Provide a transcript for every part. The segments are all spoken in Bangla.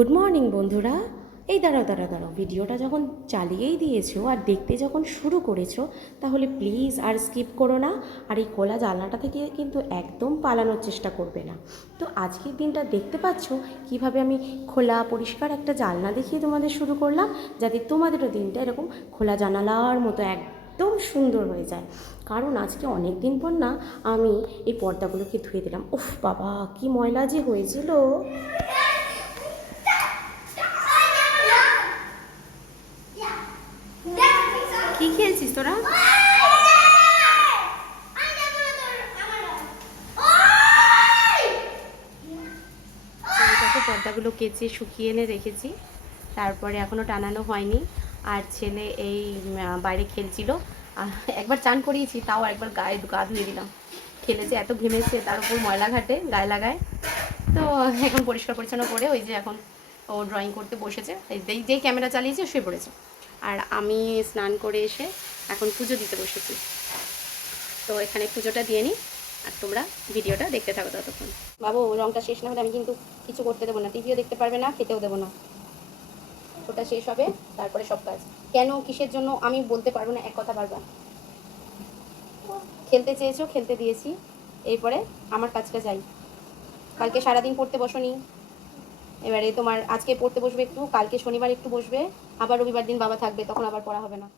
গুড মর্নিং বন্ধুরা। এই দাঁড়াও দাঁড়াও দাঁড়াও। ভিডিওটা যখন চালিয়েই দিয়েছ আর দেখতে যখন শুরু করেছ, তাহলে প্লিজ আর স্কিপ করো না। আর এই খোলা জানলাটা থেকে কিন্তু একদম পালানোর চেষ্টা করবে না। তো আজকের দিনটা দেখতে পাচ্ছ? কীভাবে আমি খোলা, পরিষ্কার একটা জানলা দেখিয়ে তোমাদের শুরু করলাম, যাতে তোমাদেরও দিনটা এরকম খোলা জানালার মতো এক একদম সুন্দর হয়ে যায়। কারণ আজকে অনেক দিন পর না আমি এই পর্দাগুলোকে ধুয়ে দিলাম। উফ বাবা, কি ময়লা যে হয়েছিল। কি খেয়েছিস তোরা? পর্দাগুলো কেচে শুকিয়ে এনে রেখেছি। তারপরে এখনও টানানো হয়নি। আর ছেলে এই বাইরে খেলছিল। একবার চান করিয়েছি, তাও একবার গায়ে গা ধুয়ে দিলাম। খেলেছে এত ঘেমেছে, তার উপর ময়লা ঘাটে, গায়ে লাগায়। তো এখন পরিষ্কার পরিচ্ছন্ন করে ওই যে এখন ও ড্রয়িং করতে বসেছে। যেই যেই ক্যামেরা চালিয়েছে, শুয়ে পড়েছে। আর আমি স্নান করে এসে এখন পুজো দিতে বসেছি। তো এখানে পুজোটা দিয়ে নিই আর তোমরা ভিডিওটা দেখতে থাকো ততক্ষণ। বাবু, রংটা শেষ না হলে আমি কিন্তু কিছু করতে দেবো না। টিভিও দেখতে পারবে না, খেতেও দেবো না। ওটা শেষ হবে, তারপরে সব কাজ। কেন, কিসের জন্য, আমি বলতে পারব না, এক কথা বারবার খেলতে চেয়েছো, খেলতে দিয়েছি। এরপরে আমার কাজটা যাই। কালকে সারাদিন পড়তে বসো বসনি এবারে তোমার আজকে পড়তে বসবে একটু, কালকে শনিবার একটু বসবে, আবার রবিবার দিন বাবা থাকবে, তখন আবার পড়া হবে না।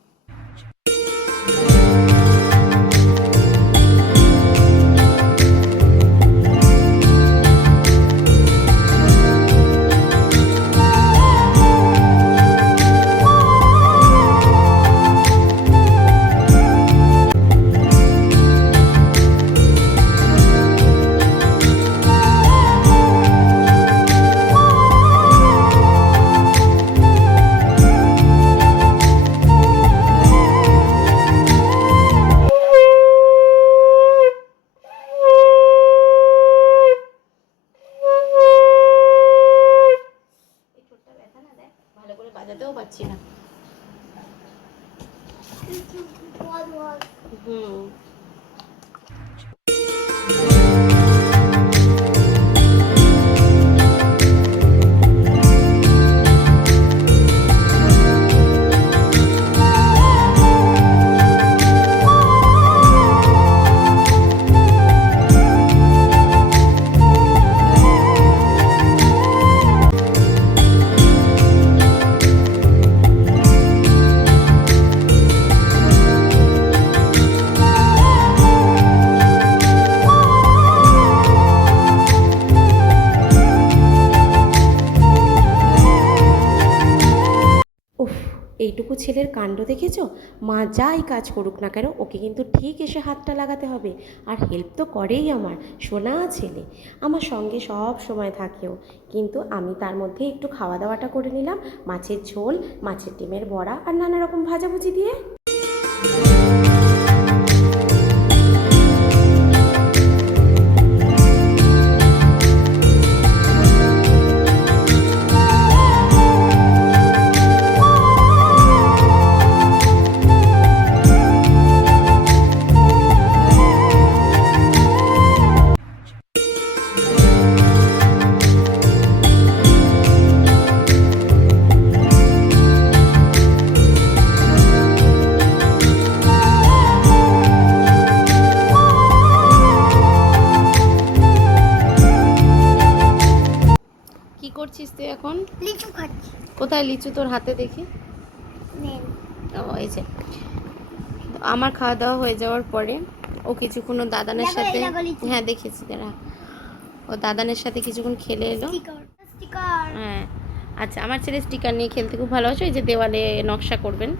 Mm-hmm. ছেলের কাণ্ড দেখেছ? মা যাই কাজ করুক না কেন, ওকে কিন্তু ঠিক এসে হাতটা লাগাতে হবে। আর হেল্প তো করেই আমার, সোনা ছেলে। আমার সঙ্গে সব সময় থাকেও। কিন্তু আমি তার মধ্যে একটু খাওয়া দাওয়াটা করে নিলাম, মাছের ঝোল, মাছের ডিমের বড়া আর নানা রকম ভাজাভুজি দিয়ে। করছিস তুই এখন? লিচু খাচ্ছি। কোথায় লিচু তোর হাতে দেখি? ও এই যে। আমার খাওয়া দাওয়া হয়ে যাওয়ার পরে ও কিছুক্ষণ ও দাদানের সাথে হ্যাঁ দেখেছি দাঁড়া। ও দাদানের সাথে কিছুক্ষণ খেলে এলো। হ্যাঁ। আচ্ছা আমার ছেলে স্টিকার নিয়ে খেলতে খুব ভালোবাসে ওই যে দেওয়ালে নকশা করবেন।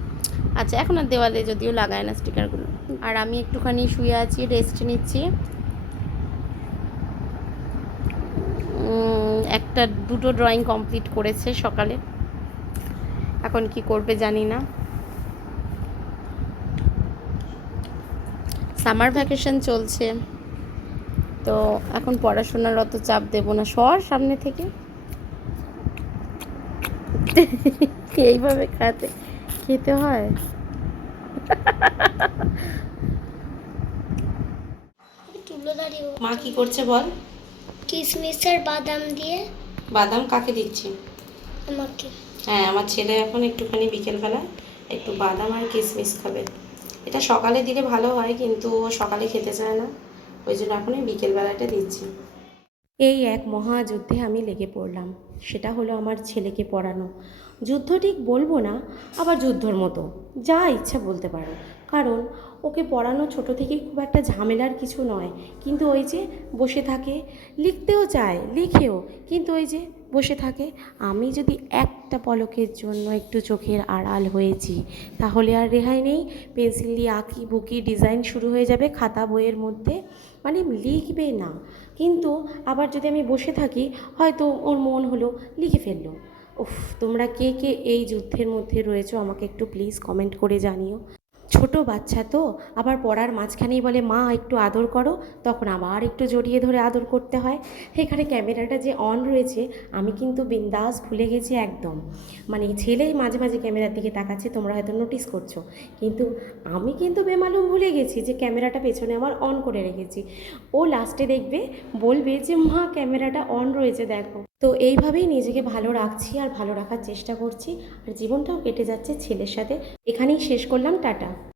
আচ্ছা এখন আর দেওয়ালে যদিও লাগায় না স্টিকারগুলো। আর আমি একটুখানি শুয়ে আছি রেস্ট নিচ্ছি। একটা, দুটো ড্রয়িং কমপ্লিট করেছে সকালে। এখন কি করবে জানি না। সামার ভ্যাকেশন চলছে। তো এখন পড়াশোনার অত চাপ দেবো না। সর সামনে থেকে। এইভাবে খাতে, খেতে হয়। মা কি করছে বল? কিশমিশ আর বাদাম দিয়ে? বাদাম কাকে দিচ্ছি? আমাকে। হ্যাঁ আমার ছেলে এখন একটুখানি বিকেলবেলা একটু বাদাম আর কিশমিশ খাবে। এটা সকালে দিলে ভালো হয় কিন্তু ও সকালে খেতে চায় না। ওই জন্য এখন বিকেলবেলাটা দিচ্ছি। এই এক মহাযুদ্ধে আমি লেগে পড়লাম। সেটা হলো আমার ছেলেকে পড়ানো। যুদ্ধ ঠিক বলব না আবার যুদ্ধর মতো। যা ইচ্ছা বলতে পারো। কারণ ওকে পড়ানো ছোট থেকেই খুব একটা ঝামেলার কিছু নয়। কিন্তু ওই যে বসে থাকে, লিখতেও চায়, লিখেও। কিন্তু ওই যে বসে থাকে, আমি যদি একটা পলকের জন্য একটু চোখের আড়াল হয়েছি, তাহলে আর রেহাই নেই। পেন্সিল দিয়ে আঁকি, বুকি, ডিজাইন শুরু হয়ে যাবে খাতা বইয়ের মধ্যে। মানে লিখবে না। কিন্তু আবার যদি আমি বসে থাকি, হয়তো ওর মন হলো লিখে ফেলল। উফ, তোমরা কে কে এই যুদ্ধের মধ্যে রয়েছো আমাকে একটু প্লিজ কমেন্ট করে জানিও। ছোট বাচ্চা তো, আবার পড়ার মাঝখানেই বলে, মা, একটু আদর করো। তখন আবার একটু জড়িয়ে ধরে আদর করতে হয়। এখানে ক্যামেরাটা যে অন রয়েছে, আমি কিন্তু বিন্দাস ভুলে গেছি একদম। মানে ছেলেই মাঝে মাঝে ক্যামেরার দিকে তাকাচ্ছে, তোমরা হয়তো নোটিস করছ। কিন্তু আমি কিন্তু বেমালুম ভুলে গেছি যে ক্যামেরাটা পেছনে আমার অন করে রেখেছি। ও লাস্টে দেখবে, বলবে যে, মা, ক্যামেরাটা অন রয়েছে, দেখো। তো এইভাবেই নিজেকে ভালো রাখছি আর ভালো রাখার চেষ্টা করছি। আর জীবনটাও কেটে যাচ্ছে ছেলের সাথে। এখানেই শেষ করলাম, টাটা।